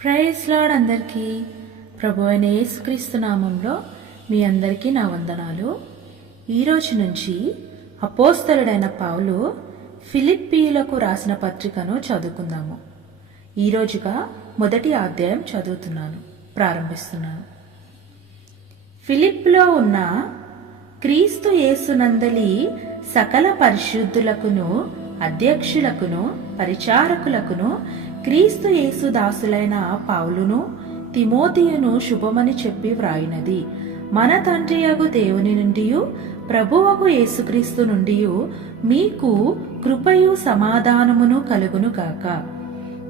Praise lord అందరికీ. ప్రభు అయిన యేసుక్రీస్తు నామంలో మీ అందరికీ నా వందనాలు. ఈరోజు నుంచి అపోస్తలుడైన పావులు ఫిలిప్పీలకు రాసిన పత్రికను చదువుకుందాము. ఈరోజుగా మొదటి అధ్యాయం చదువుతున్నాను. ప్రారంభిస్తున్నాను. ఫిలిప్లో ఉన్న క్రీస్తు యేసునందలి సకల పరిశుద్ధులకును అధ్యక్షులకును పరిచారకులకును క్రీస్తు యేసు దాసులైన పౌలును తిమోతియును శుభమని చెప్పి వ్రాయినది. మన తండ్రియగు దేవుని నుండి ప్రభువకు యేసుక్రీస్తు నుండి మీకు కృపయు సమాధానమును కలుగును గాక.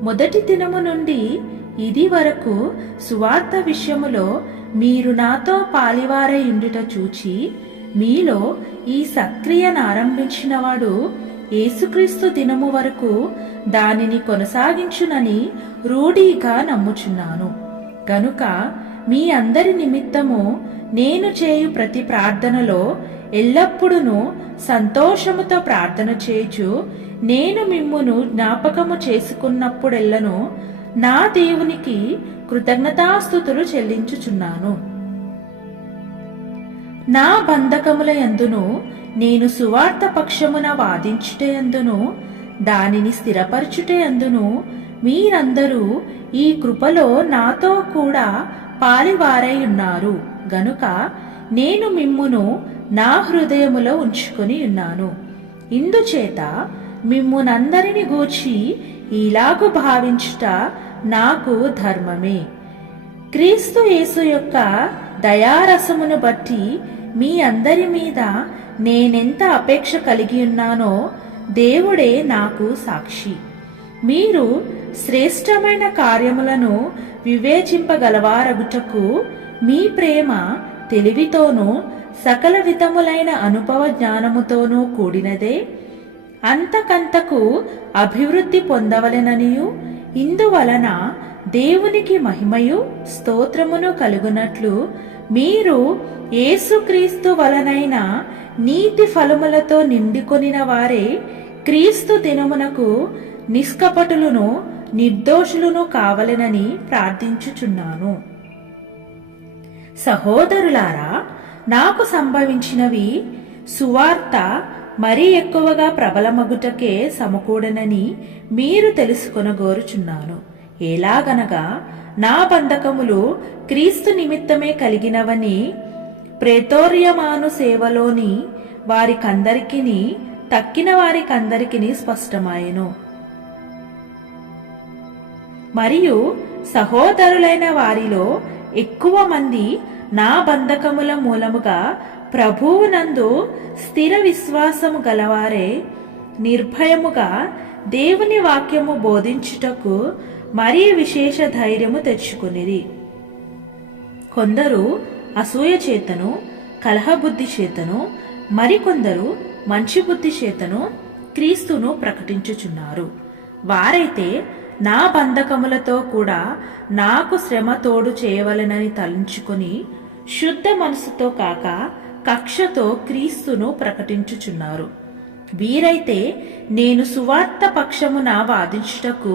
మొదటి దినము నుండి ఇది వరకు సువార్త విషయములో మీరు నాతో పాలివారై ఉండుట చూచి మీలో ఈ సక్రియను ఆరంభించినవాడు యేసుక్రీస్తు దినము వరకు దానిని కొనసాగించునని రూఢీగా నమ్ముచున్నాను. గనుక మీ అందరి నిమిత్తము నేను చేయు ప్రతి ప్రార్థనలో ఎల్లప్పుడూ సంతోషముతో ప్రార్థన చేయుచు నేను మిమ్మును జ్ఞాపకము చేసుకున్నప్పుడెల్లను నా దేవునికి కృతజ్ఞతాస్థుతులు చెల్లించుచున్నాను. నా బంధకముల యందును నేను సువార్త పక్షమున వాదించుటయందును దానిని స్థిరపరచుటయందును మీరందరూ ఈ కృపలో నాతో కూడా పాలివారై ఉన్నారు. గనుక నేను మిమ్మును నా హృదయములో ఉంచుకొని ఉన్నాను. ఇందుచేత మిమ్మునందరిని గూర్చి ఇలాగు భావించుట నాకు ధర్మమే. క్రీస్తు యేసు యొక్క దయారసమును బట్టి మీ అందరి మీద నేనెంత అపేక్ష కలిగి ఉన్నానో దేవుడే నాకు సాక్షి. మీరు శ్రేష్టమైన కార్యములను వివేచింపగలవారగుటకు మీ ప్రేమ తెలివితోనూ సకల విధములైన అనుభవ జ్ఞానముతోనూ కూడినదే. అంతకంతకు అభివృద్ధి పొందవలెననియు ఇందువలన దేవునికి మహిమయు స్తోత్రమును కలుగునట్లు మీరు యేసుక్రీస్తు వలనైన నీతి ఫలములతో నిండుకొనిన వారే క్రీస్తు దినమునకు నిష్కపటులను నిర్దోషులను కావలెనని ప్రార్థించుచున్నాను. సహోదరులారా నాకు సంభవించినవి సువార్త మరీ ఎక్కువగా ప్రబలమగుటకే సమకూడనని మీరు తెలుసుకొనగోరుచున్నాను. ఎలాగనగా నా బంధకములు క్రీస్తు నిమిత్తమే కలిగినవని ప్రేతోర్యమాను సేవలోని వారికందరికిని తక్కిన వారికందరికిని స్పష్టమాయెను. మరియు సహోదరులైన వారిలో ఎక్కువ మంది నా బంధకముల మూలముగా ప్రభువునందు స్థిర విశ్వాసము గలవారే నిర్భయముగా దేవుని వాక్యము బోధించుటకు మరీ విశేష ధైర్యము తెచ్చుకునిది కొందరు అసూయ చేతను కలహబుద్ధి చేతను మరికొందరు మంచి బుద్ధి చేతను క్రీస్తును ప్రకటించుచున్నారు. వారైతే నా బంధకములతో కూడా నాకు శ్రమ తోడు చేయవలెనని తలంచుకొని శుద్ధ మనసుతో కాక కక్షతో క్రీస్తును ప్రకటించుచున్నారు. వీరైతే నేను సువార్త పక్షమున వాదించుటకు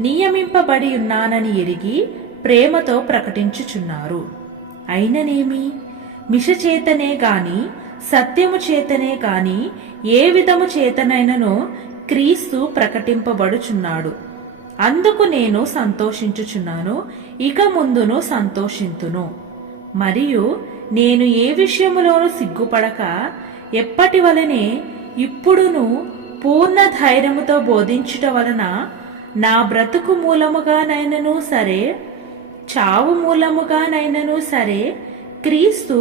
నియమింపబడి ఉన్నానని ఎరిగి ప్రేమతో ప్రకటించుచున్నారు. అయిననేమి? మిషచేతనే గాని సత్యము చేతనే గాని ఏ విధము చేతనైననో క్రీస్తు ప్రకటింపబడుచున్నాడు. అందుకు నేను సంతోషించుచున్నాను ఇక ముందును సంతోషింతును. మరియు నేను ఏ విషయములోనూ సిగ్గుపడక ఎప్పటి వలనే ఇప్పుడును పూర్ణ ధైర్యముతో బోధించుట వలన నా బ్రతుకు మూలముగానైనను సరే చావు మూలముగానైనను సరే క్రీస్తు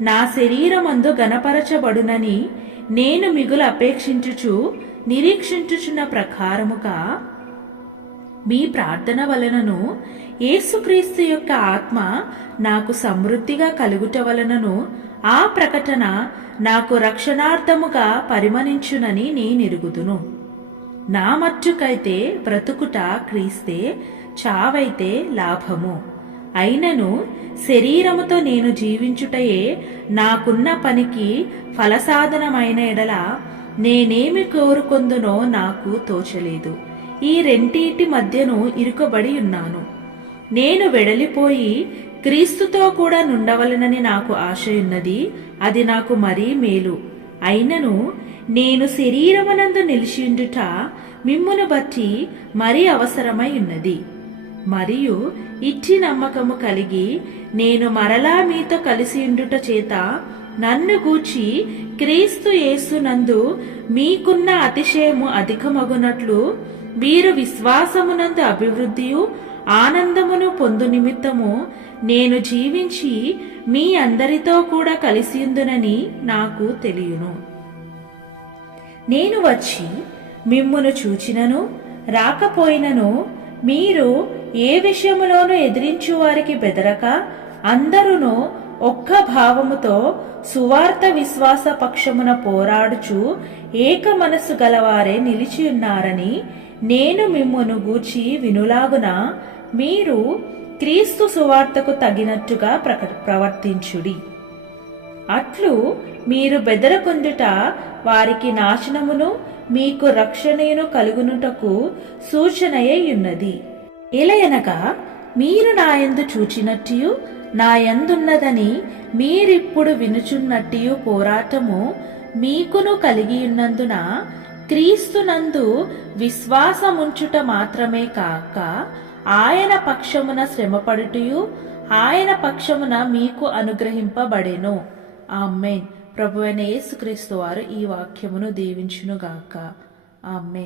నా శరీరమందు గనపరచబడునని నేను మిగులు అపేక్షించుచు నిరీక్షించుచున్న ప్రకారముగా మీ ప్రార్థన వలనను యేసుక్రీస్తు యొక్క ఆత్మ నాకు సమృద్ధిగా కలుగుట వలనను ఆ ప్రకటన నాకు రక్షణార్థముగా పరిమణించునని నేనెరుగుదును. నా మట్టుకైతే బ్రతుకుట క్రీస్తే చావైతే లాభము. అయినను శరీరముతో నేను జీవించుటయే నాకున్న పనికి ఫలసాధనమైన ఎడల నేనేమి కోరుకొందునో నాకు తోచలేదు. ఈ రెంటిటి మధ్యను ఇరుకబడి ఉన్నాను. నేను వెడలిపోయి క్రీస్తుతో కూడా నుండవలనని నాకు ఆశయున్నది అది నాకు మరీ మేలు. అయినను నేను శరీరమునందు నిలిచిండుట మిమ్మును బట్టి మరీ అవసరమై ఉన్నది. మరియు ఇచ్చి నమ్మకము కలిగి నేను మరలా మీతో కలిసి ఉండుట చేత నన్ను గూర్చి క్రీస్తు యేసునందు మీకున్న అతిశయము అధికమగునట్లు వీరు విశ్వాసమునందు అభివృద్ధియు ఆనందమును పొందు నిమిత్తము నేను జీవించి మీ అందరితో కూడా కలిసిందునని నాకు తెలియను. నేను వచ్చి మిమ్మును చూచినను రాకపోయినను మీరు ఏ విషయములోనూ ఎదిరించు వారికి బెదరక అందరును ఒక్క భావముతో సువార్త విశ్వాస పక్షమున పోరాడుచు ఏక మనస్సు గలవారే నిలిచి ఉన్నారని నేను మిమ్మును గూర్చి వినులాగున మీరు క్రీస్తు సువార్తకు తగినట్టుగా ప్రక ప్రవర్తించుడి. అట్లు మీరు బెదరకొందుట వారికి నాశనమును మీకు రక్షణను కలుగునుటకు సూచనయ్యున్నది ఉన్నది ఎలయనగా మీరు నాయందు చూచినట్టియు నాయందున్నదని మీరిప్పుడు వినుచున్నట్టియు పోరాటము మీకును కలిగియున్నందున క్రీస్తునందు విశ్వాసముంచుట మాత్రమే కాక ఆయన పక్షమున శ్రమపడుటయు ఆయన పక్షమున మీకు అనుగ్రహింపబడెను. ఆమెన్. ప్రభు అయిన యేసుక్రీస్తు వారు ఈ వాక్యమును దీవించునుగాక. ఆమెన్.